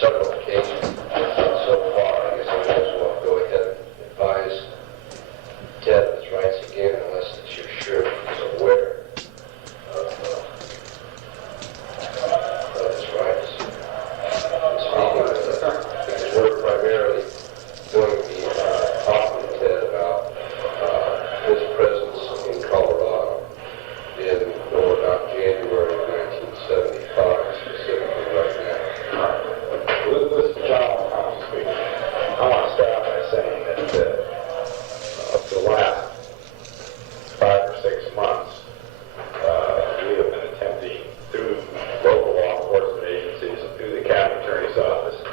several occasions so far. I guess I might as well go ahead and advise Ted of his rights again, unless that you're sure he's aware of his rights. Speaking of, we're primarily going to be talking to Ted about his presence in Colorado in about January of 1975, specifically right now. This is John Thomas speaking. I want to start out by saying that the last 5 or 6 months, we have been attempting through local law enforcement agencies and through the county attorney's office to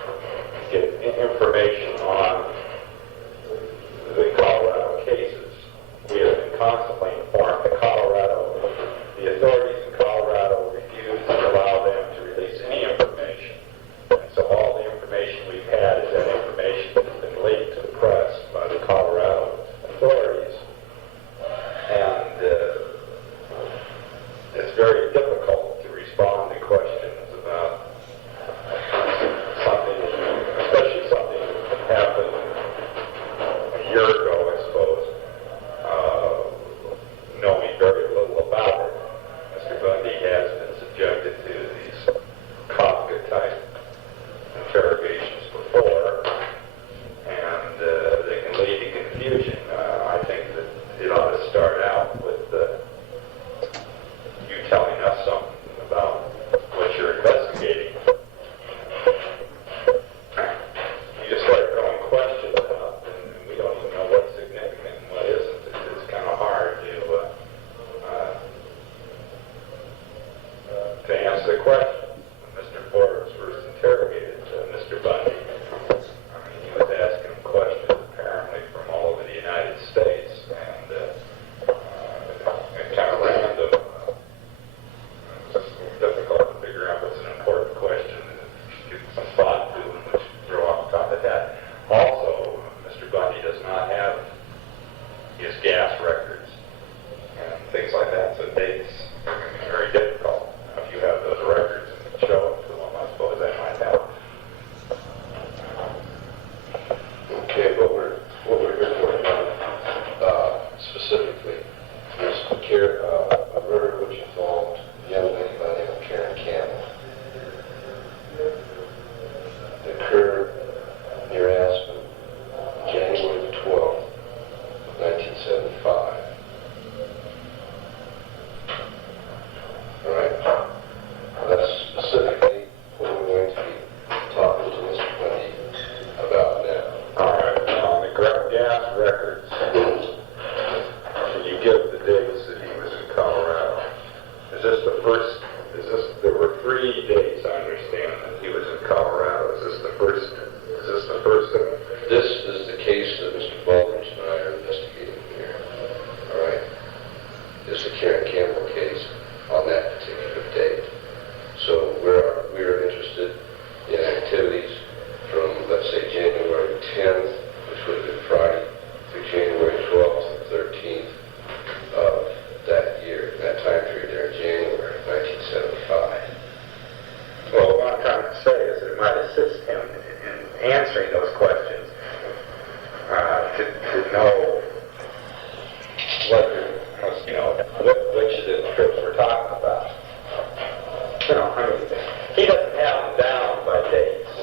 get information on the Colorado cases. We have been constantly informed that the authorities in Colorado refuse to allow them to release any information. And so all the information we've had is that information that's been leaked to the press by the Colorado authorities. And it's very difficult to respond to questions about something, especially something that happened a year ago, I suppose, knowing very little about it. Mr. Bundy has been subjected to these Kafka-type interrogations before, and they can lead to confusion. I think that it ought to start out with you telling us something about what you're investigating. You just start throwing questions out, and we don't even know what's significant and what isn't. It's kind of hard to answer the question. When Mr. Forbes first interrogated Mr. Bundy, he was asking him questions apparently from all over the United States, and kind of random. It's difficult to figure out what's an important question and give some thought to and which throw off the top of that. Also, Mr. Bundy does not have his gas records and things like that, so dates are going to be very difficult. If you have those records and show them to them, I suppose that might help. Okay, what we're here for now, specifically, is a murder which involved a young lady by the name of Karen Campbell. It occurred near Aspen, January the 12th, 1975. All right? Now, that's specifically what we're going to be talking to Mr. Bundy about now. All right, on the gas records, can you give the dates that he was in Colorado? There were 3 dates, I understand, that he was in Colorado. Is this the first of them? This is the case that Mr. Baldridge and I are investigating here. All right? This is the Karen Campbell case on that particular date. So we're interested in activities from, let's say, January 10th, which would have been Friday, through January 12th and 13th of that year, that time period there in January of 1975. Well, what I'm trying to say is that it might assist him in answering those questions to know which of the trips we're talking about. He doesn't have them down by dates.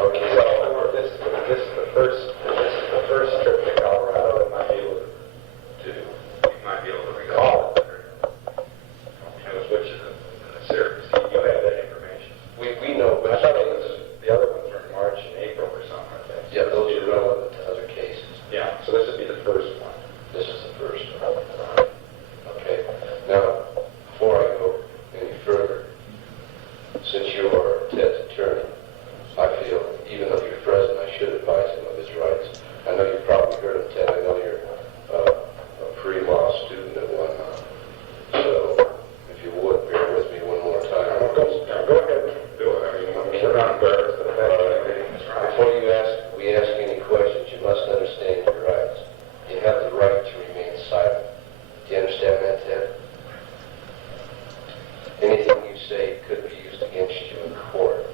Okay, so this is the first trip to Colorado. He might be able to recall it better. He knows which is the series. You have that information. We know, but I thought the other ones were in March and April or something like that. yeah, those are relevant to other cases. Yeah, so this would be the first one. This is the first one. Okay. Now, before I go any further, since you are Ted's attorney, I feel, even though you're present, I should advise him of his rights. I know you've probably heard of Ted. I know you're a pre-law student and whatnot. So, if you would, bear with me one more time. Go ahead and do it. We're not embarrassed of the fact that I'm getting this right. Before we ask any questions, you must understand your rights. You have the right to remain silent. Do you understand that, Ted? Anything you say could be used against you in court.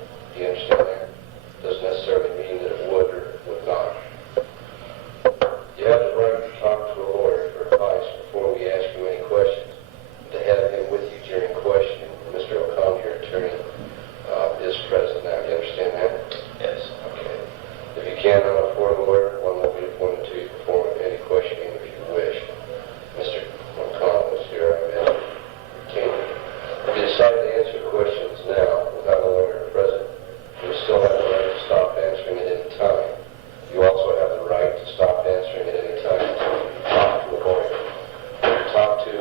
is present now. Do you understand that? Yes. Okay. If you cannot afford a lawyer, one will be appointed to you to perform any questioning if you wish. Mr. O'Connell is here. I'm retaining. If you decide to answer questions now without a lawyer present, you still have the right to stop answering at any time. You also have the right to stop answering at any time to talk to a lawyer. You talk to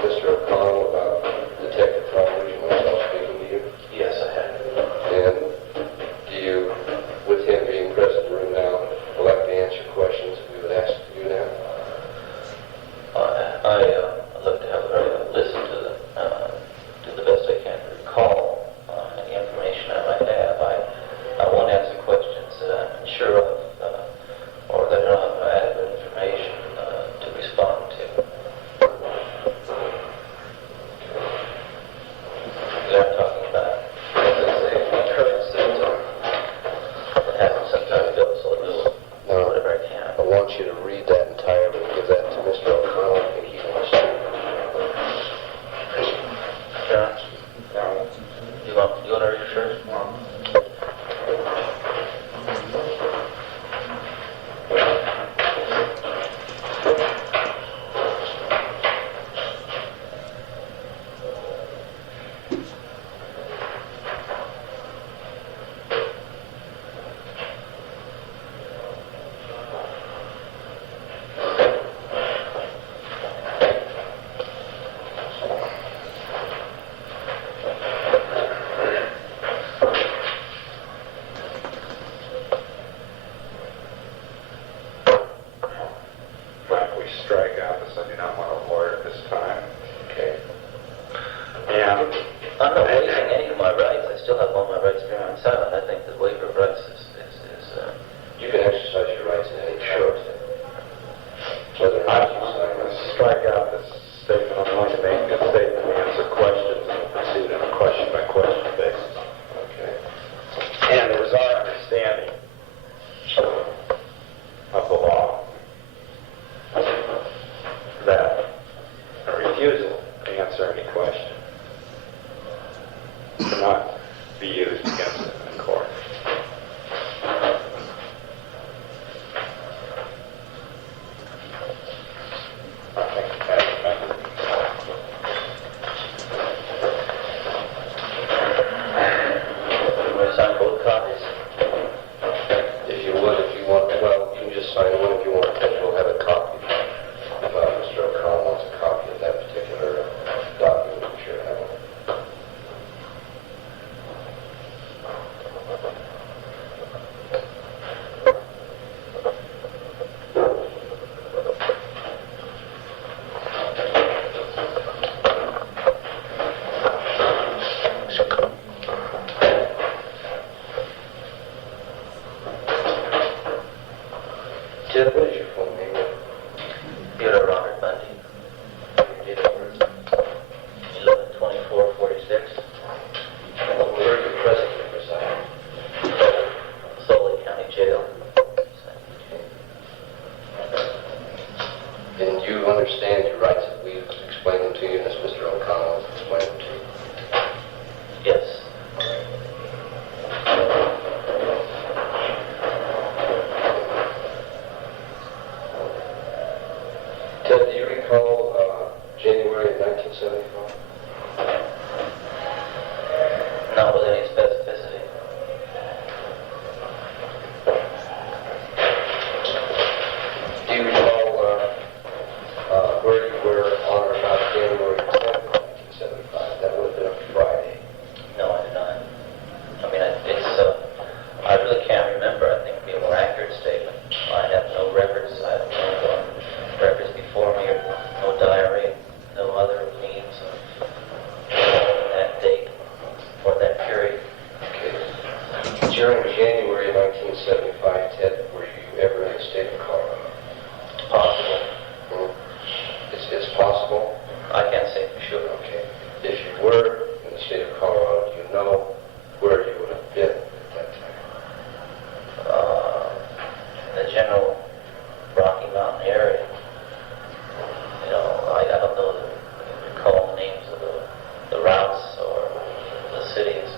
Mr. O'Connell about Detective Trombley and myself speaking to you. Yes, I have. And do you, with him being present in the room now, elect to answer questions that we would ask you now? I look to have listen to do the best I can to recall any information I might have. I won't answer questions that I'm unsure of or that don't have adequate information to respond to. Because I'm talking about, as I say, occurrences that happened some time ago, so I'll do whatever I can. I want you to read that entirely and give that to Mr. O'Connell. I think he wants to. John? You want to read it first? Frank, we strike out this. I do not want a lawyer this time. Okay. And I'm not waiving any of my rights. I still have all my rights to remain silent. I think that waiver of rights is You can exercise your rights at any time. Whether or I'm not you sign going this. to strike out this statement. I'm going to make this statement and answer questions and we'll proceed on a question-by-question basis. Okay. And it is our understanding of the law that a refusal to answer any question cannot be used against them in court. I think that's amended. you want to sign both copies. If you would, if you want, well, you can just sign one if you want, and we'll have a copy. If Mr. O'Connell wants a copy of that particular document, I'm sure have one. Ted, what is your full name? Theodore Robert Bundy. Your date of birth? 11/24/46. Where are you presently residing? Solely County Jail. And you understand your rights that we've explained them to you, as Mr. O'Connell has explained them to you? Yes. Ted, do you recall January of 1975? Not with any specificity. Do you recall where you were on or about January 10th, 1975? That would have been a Friday. No, I did not. I mean, I really can't remember. I think it'd be a more accurate statement. I have no records. I have no records before me, or no diary, no other means of that date or that period. Okay. During January of 1975, Ted, were you ever in the state of Colorado? Possible. It's possible? I can't say for sure. Okay. If you were in the state of Colorado, do you know where you would have been at that time? The general Rocky Mountain area. You know, I don't know recall the names of the routes or the cities.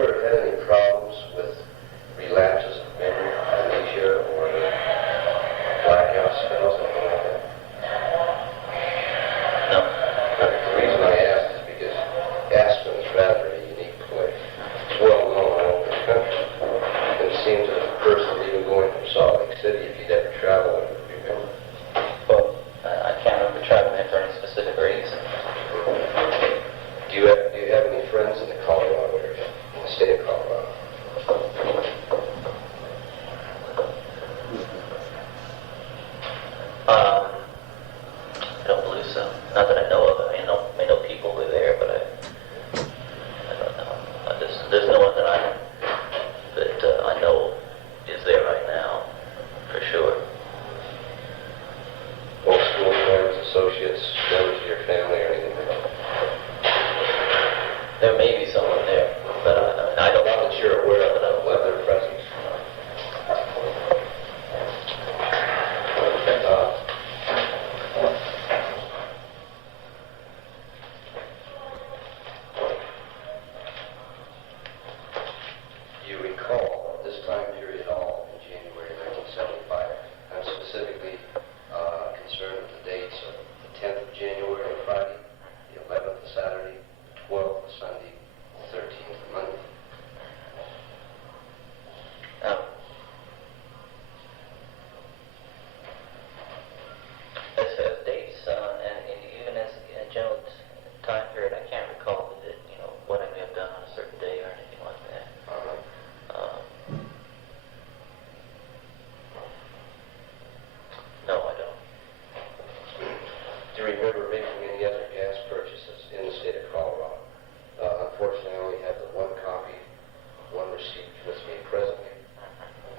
ever had any problems with relapses of memory, amnesia, or blackout spells, anything like that? No. The reason I ask is because Aspen is rather a unique place. It's well known all over the country. And it seems that a person even going from Salt Lake City, if you'd ever travel, would remember. Well, I can't remember traveling there for any specific reason. Do you have any friends in the Colorado area, in the state of Colorado? I don't believe so. Not that I know of. I know people who are there, but I don't know. There's no one that I know is there right now, for sure. Old school friends, associates, members of your family, or anything like that? There may be someone there, but I don't Not know. that you're aware of it, of their presence. You recall this time period at all in January 1975. I'm specifically concerned with the dates of the 10th of January, on Friday, the 11th, of Saturday, the 12th, of Sunday, the 13th, of Monday. Um, as dates and even as a general time period, I can't recall that what I may have done on a certain day or anything like that. No, I don't. Do you remember making any other gas purchases in the state of Colorado? Unfortunately, I only have the one copy, one receipt with me presently.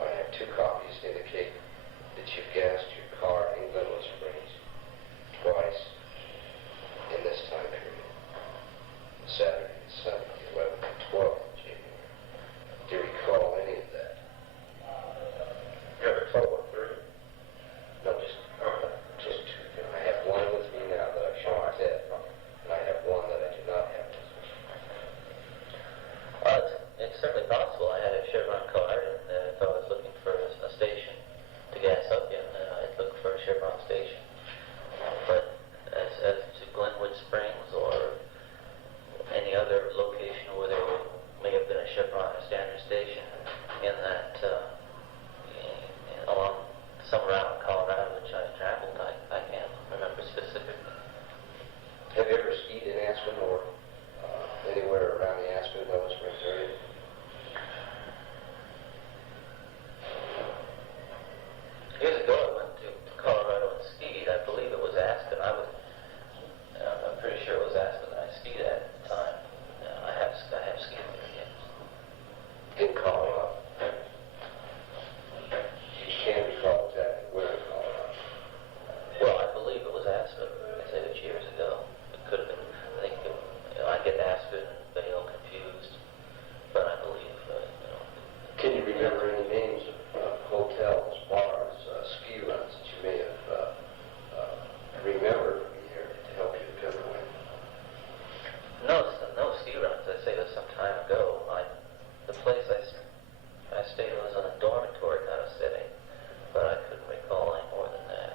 I have two copies to indicate that you've gassed your car in Glenwood Springs twice in this time period. Saturday, Sunday, the 11th and 12th of January. Do you recall any of that? You have a total of 3. No, just two. I have one with me now that I've shown Ted, and I have one that I do not have with me. It's certainly possible. I had a Chevron card, and if I was looking for a station to gas up in, I'd look for a Chevron station. But as to Glenwood Springs or any other location where there may have been a Chevron or standard station in that along somewhere out in Colorado which I traveled, I can't remember specifically. Have you ever skied in Aspen or anywhere around the Aspen, Glenwood Springs area? Years ago, I went to Colorado and skied. I believe it was Aspen. I'm pretty sure it was Aspen that I skied at the time. I have skied there, yes. In Colorado? You can't recall exactly where in Colorado. Well, I believe it was Aspen. I said it was years ago. It could have been. I think I get Aspen and Vail confused, but I believe. Can you remember any names of hotels, bars, ski runs that you may have remembered from here to help you to pinpoint? No ski runs. I say this some time ago. The place I stayed was in a dormitory kind of setting, but I couldn't recall any more than that.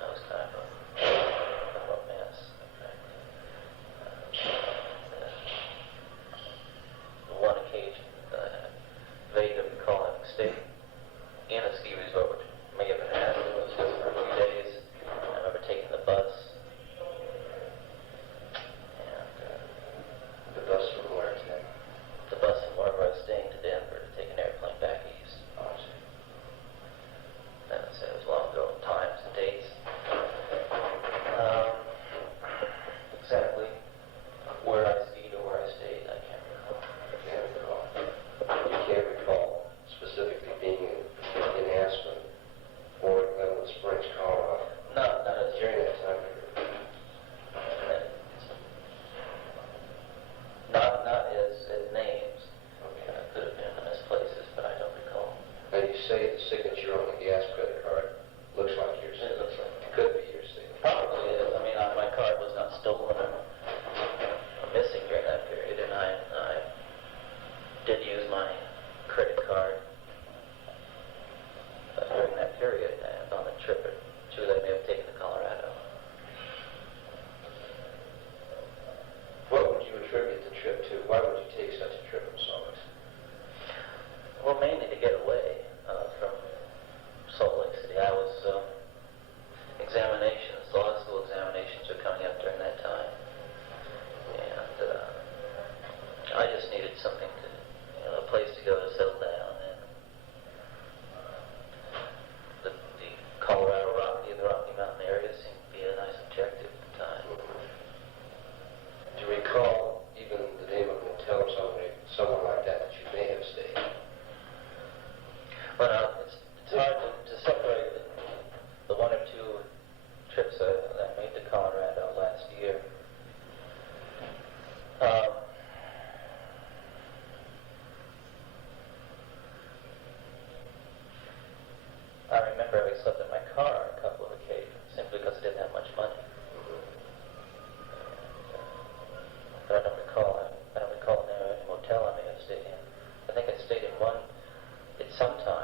That was kind of a mess, frankly. The one occasion vaguely recall having stayed in a ski resort, which may have been Aspen. It was just for a few days. I remember taking the bus. And The bus from where it's at? the bus from wherever I was staying to Denver to take an airplane back east. Oh, I see. That was long ago, times and dates. Exactly where I skied or where I stayed, I can't recall. You can't recall. You can't recall specifically being in Aspen or Glenwood Springs, Colorado Not as during that time period. Not as names. Could have been in those places, but I don't recall. And you say the signature on the gas credit card looks like your It looks signature. like It could be your signature. probably is. I mean, my card was not stolen or missing during that period, and I my credit card during that period and on the trip or two that I may have taken to Colorado. What would you attribute the trip to? Why would you take such a trip of sorts? Well, mainly to get away from Salt Lake City. I was examinations, law school examinations were coming up during that time, and I just needed something to, a place to go to settle down. And the Colorado the Rocky Mountain area seemed to be a nice objective at the time. Do you recall even the name of a hotel or somewhere like that you may have stayed? Well, it's hard to separate the one or two trips that I made to Colorado last year. I remember I slept in my car on a couple of occasions simply because I didn't have much money. But I don't recall any motel I may have stayed in. I think I stayed in one at some time.